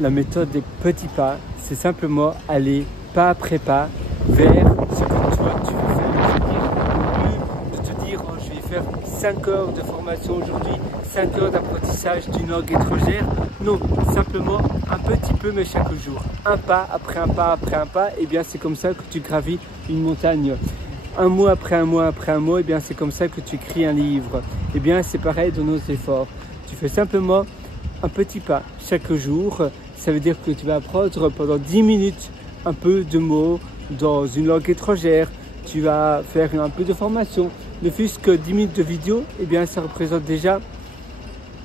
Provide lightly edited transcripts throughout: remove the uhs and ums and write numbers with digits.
La méthode des petits pas, c'est simplement aller pas après pas vers ce que toi tu veux faire. Au lieu de te dire oh, je vais faire 5 heures de formation aujourd'hui, 5 heures d'apprentissage d'une langue étrangère. Non, simplement un petit peu mais chaque jour. Un pas après un pas après un pas, et bien c'est comme ça que tu gravis une montagne. Un mois après un mois après un mois, et bien c'est comme ça que tu écris un livre. Et bien c'est pareil dans nos efforts. Tu fais simplement un petit pas chaque jour. Ça veut dire que tu vas apprendre pendant 10 minutes un peu de mots dans une langue étrangère. Tu vas faire un peu de formation. Ne fût-ce que 10 minutes de vidéo, et bien ça représente déjà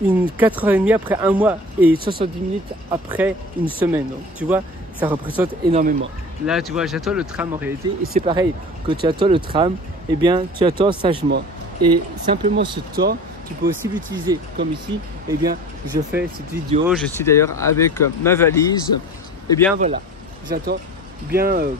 une 4h30 après un mois et 70 minutes après une semaine. Donc, tu vois, ça représente énormément. Là, tu vois, j'attends le tram en réalité. Et c'est pareil, quand tu attends le tram, eh bien, tu attends sagement. Et simplement ce temps, tu peux aussi l'utiliser. Comme ici, eh bien, je fais cette vidéo. Je suis d'ailleurs avec ma valise. Eh bien, voilà. J'attends bien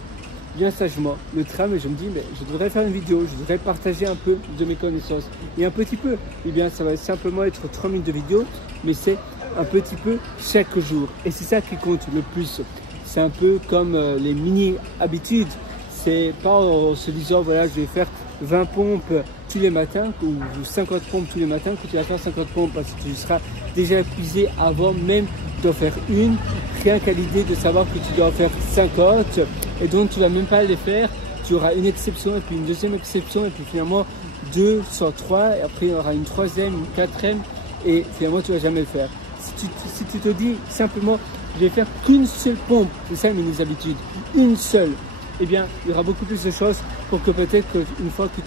sagement le tram et je me dis, mais je devrais faire une vidéo. Je devrais partager un peu de mes connaissances. Et un petit peu, eh bien, ça va simplement être 3 minutes de vidéo. Mais c'est un petit peu chaque jour. Et c'est ça qui compte le plus. C'est un peu comme les mini-habitudes. C'est pas en se disant, voilà, je vais faire 20 pompes tous les matins ou 50 pompes tous les matins que tu vas faire 50 pompes parce que tu seras déjà épuisé avant même d'en faire une. Rien qu'à l'idée de savoir que tu dois en faire 50 et donc tu vas même pas les faire. Tu auras une exception et puis une deuxième exception et puis finalement 2 sur 3 et après il y aura une troisième, une quatrième et finalement tu vas jamais le faire. Si tu te dis simplement je vais faire qu'une seule pompe, c'est ça mes habitudes, une seule, eh bien il y aura beaucoup plus de choses pour que peut-être qu'une fois que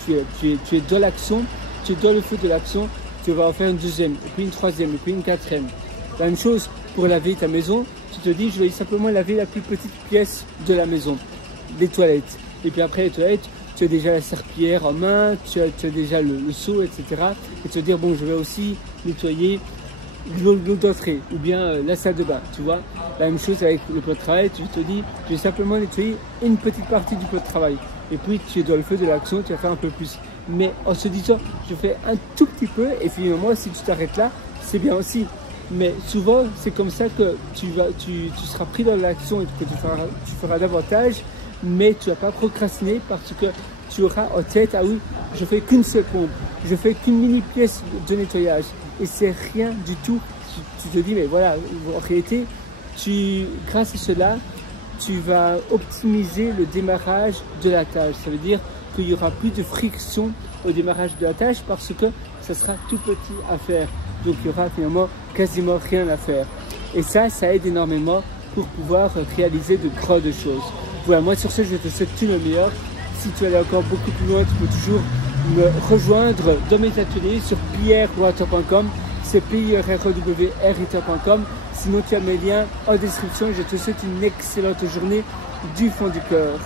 tu es dans l'action, tu es dans le feu de l'action, tu vas en faire une deuxième, et puis une troisième, et puis une quatrième. La même chose pour laver ta maison, tu te dis je vais simplement laver la plus petite pièce de la maison, les toilettes. Et puis après les toilettes, tu as déjà la serpillière en main, tu as déjà le seau, etc. Et tu vas dire bon je vais aussi nettoyer l'eau d'entrée ou bien la salle de bain, tu vois. La même chose avec le pot de travail, tu te dis je vais simplement nettoyer une petite partie du pot de travail. Et puis tu es dans le feu de l'action, tu vas faire un peu plus. Mais en se disant je fais un tout petit peu et finalement si tu t'arrêtes là, c'est bien aussi. Mais souvent c'est comme ça que tu seras pris dans l'action et que tu feras davantage, mais tu ne vas pas procrastiner parce que tu auras en tête, ah oui, je fais qu'une seule pompe, je fais qu'une mini pièce de nettoyage. Et c'est rien du tout. Tu te dis, mais voilà, en réalité, grâce à cela, tu vas optimiser le démarrage de la tâche. Ça veut dire qu'il n'y aura plus de friction au démarrage de la tâche parce que ça sera tout petit à faire. Donc il y aura finalement quasiment rien à faire. Et ça aide énormément pour pouvoir réaliser de grandes choses. Voilà, moi sur ce, je te souhaite tout le meilleur. Si tu veux aller encore beaucoup plus loin, tu peux toujours me rejoindre dans mes ateliers sur pierrewriter.com, c'est pierrewriter.com. Sinon tu as mes liens en description et je te souhaite une excellente journée du fond du cœur.